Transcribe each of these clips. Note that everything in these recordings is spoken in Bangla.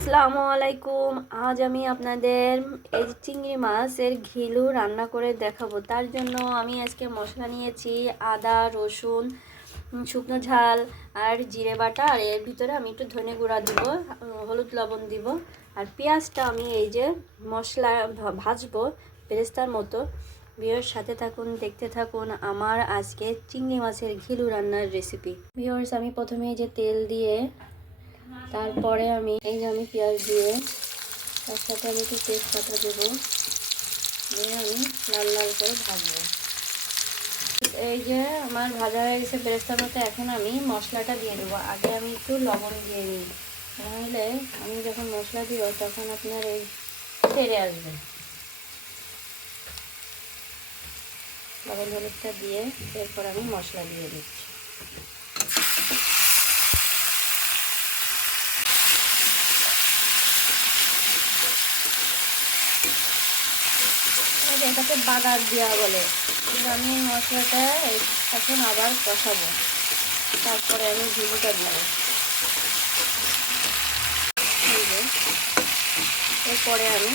আসসালামু আলাইকুম। আজ আমি আপনাদের এই চিংড়ি মাছের ঘিলু রান্না করে দেখাবো। তার জন্য আমি আজকে মশলা নিয়েছি আদা, রসুন, শুকনো ঝাল আর জিরে বাটা, আর এর ভিতরে আমি একটু ধনে গুঁড়া দিব, হলুদ লবণ দিব, আর পেঁয়াজটা আমি এই যে মশলা ভাজবো বেরেস্তার মতো। ভিউয়ার্স সাথে থাকুন, দেখতে থাকুন আমার আজকে চিংড়ি মাছের ঘিলু রান্নার রেসিপি। ভিউয়ার্স আমি প্রথমে এই যে তেল দিয়ে, তারপরে আমি পেঁয়াজ দিয়ে, তার সাথে আমি একটু তেজপাতা দেবো, দিয়ে আমি লাল লাল করে ভাজবো। এই যে আমার ভাজা হয়ে গেছে বেরেস্তার মতো। এখন আমি মশলাটা দিয়ে দেবো। আগে আমি একটু লবণ দিয়ে নিই, নাহলে আমি যখন মশলা দিব তখন আপনার এই তেড়ে আসবে। লবণ হলুদটা দিয়ে এরপর আমি মশলা দিয়ে দিচ্ছি। এটাকে বাগার দেওয়া বলে, কিন্তু আমি এই মশলাটা এখন আবার কষাবো, তারপরে আমি ঘিলুটা দিব। এই যে এরপরে আমি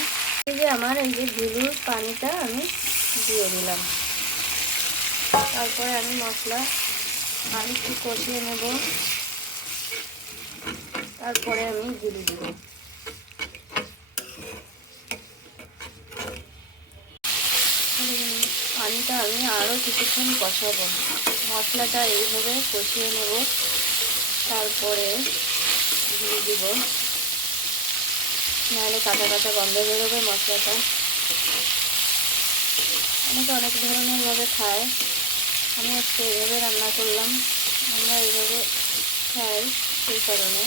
আমার এই যে ঘিলুর পানিটা আমি দিয়ে দিলাম। তারপরে আমি মশলা আর একটু কষিয়ে নেব, তারপরে আমি ঘিলু দিব। পানিটা আমি আরও কিছুক্ষণ কষাবো, মশলাটা এইভাবে কষিয়ে নেব, তারপরে ঘিলু দিব, নাহলে কাঁচা কাঁচা গন্ধ বেরোবে মশলাটা। অনেকে অনেক ধরনেরভাবে খায়, আমি আজকে এইভাবে রান্না করলাম। আমরা এইভাবে খাই, সেই কারণে।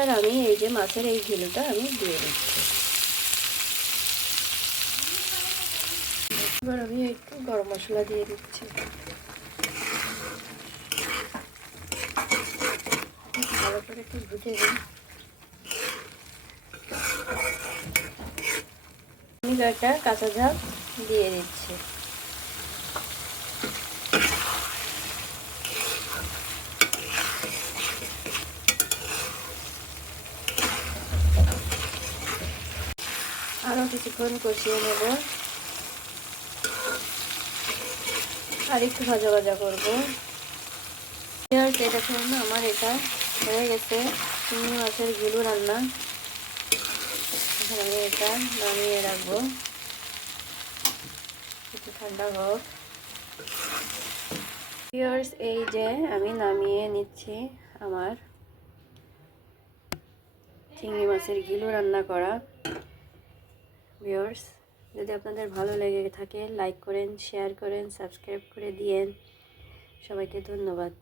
আর আমি এই যে মাছের এই ঘিলুটা আমি দিয়ে দিচ্ছি। এবার আমি একটু গরম মশলা দিয়ে দিচ্ছি, ভালো করে একটু ভুজে দিই। আমি কয়েকটা কাঁচা ঝাল দিয়ে দিচ্ছি। আরও কিছুক্ষণ কষিয়ে নেব, আর একটু ভাজা ভাজা করবো। দেখুন আমার এটা হয়ে গেছে চিংড়ি মাছের ঘিলু রান্না। এখন আমি এটা নামিয়ে রাখবো, একটু ঠান্ডা হোক। ভিউয়ার্স এই যে আমি নামিয়ে নিচ্ছি আমার চিংড়ি মাছের ঘিলু রান্না করা। ভিউয়ার্স যদি আপনাদের ভালো লেগে থাকে লাইক করেন, শেয়ার করেন, সাবস্ক্রাইব করে দিয়েন। সবাইকে ধন্যবাদ।